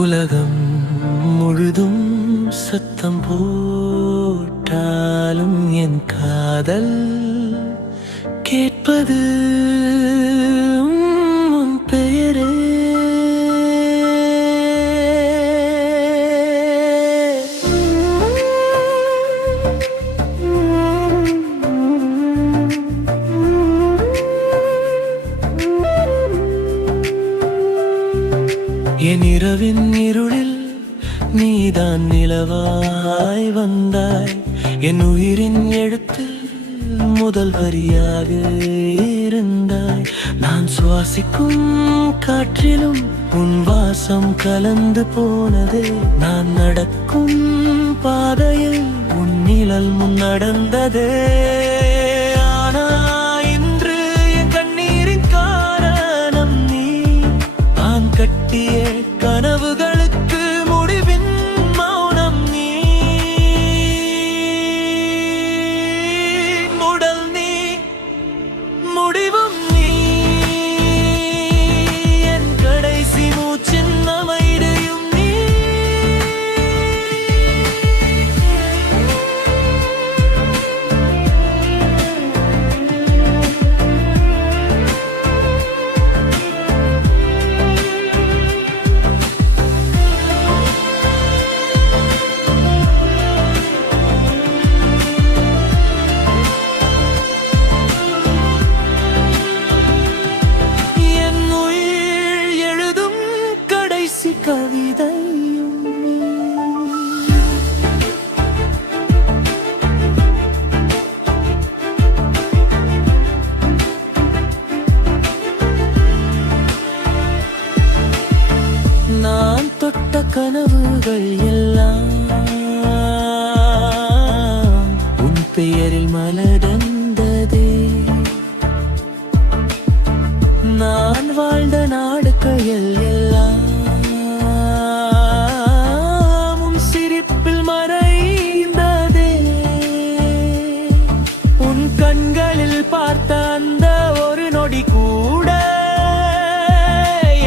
உலகம் முழுதும் சத்தம் போட்டாலும் என் காதல் கேட்பது உன் பெயரே. என் இரவின் இருளில் நீதான் நிலவாய் வந்தாய். என் உயிரின் எழுத்தில் முதல் வரியாக இருந்தாய். நான் சுவாசிக்கும் காற்றிலும் உன் வாசம் கலந்து போனதே. நான் நடக்கும் பாதையில் உன் நிழல் முன் நடந்ததே. கட்டிய கனவுகளுக்கு முடிவின் மௌனம் நீ. முடல் நீ, முடிவும் நீ. என் கடைசி மூச்சின் அமைதியும் நீ. கவிதையும் நான் தொட்ட கனவுகள் எல்லாம் உன் பெயரில் மலர்ந்ததே. நான் வாழ்ந்த நாடுகள் எல்லாம் கண்களில் பார்த்த அந்த ஒரு நொடி கூட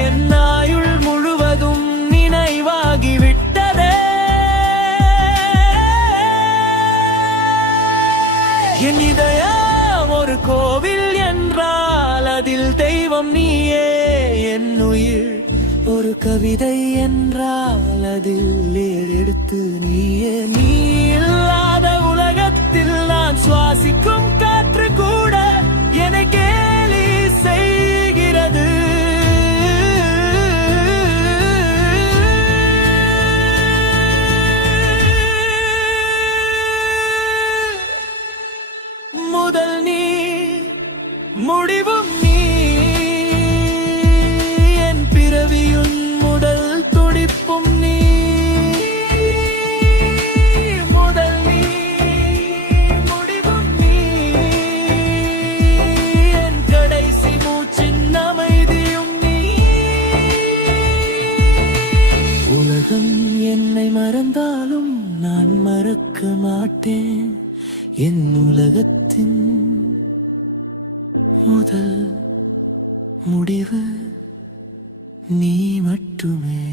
என் ஆயுள் முழுவதும் நினைவாகிவிட்டதே. என் இதயம் ஒரு கோவில் என்றால் அதில் தெய்வம் நீயே. என் உயிர் ஒரு கவிதை என்றால் அதில் எடுத்து நீயே. நீ இல்லாத உலகத்தில் நான் சுவாசிக்கும் காற்று கூட என்னை கேலி செய்கிறது. முதல் நீ, முடிவும் நீ. என் பிறவியும் முதல் துடிப்பும் நீ. என்னை மறந்தாலும் நான் மறக்க மாட்டேன். என் உலகத்தின் முதல் முடிவு நீ மட்டுமே.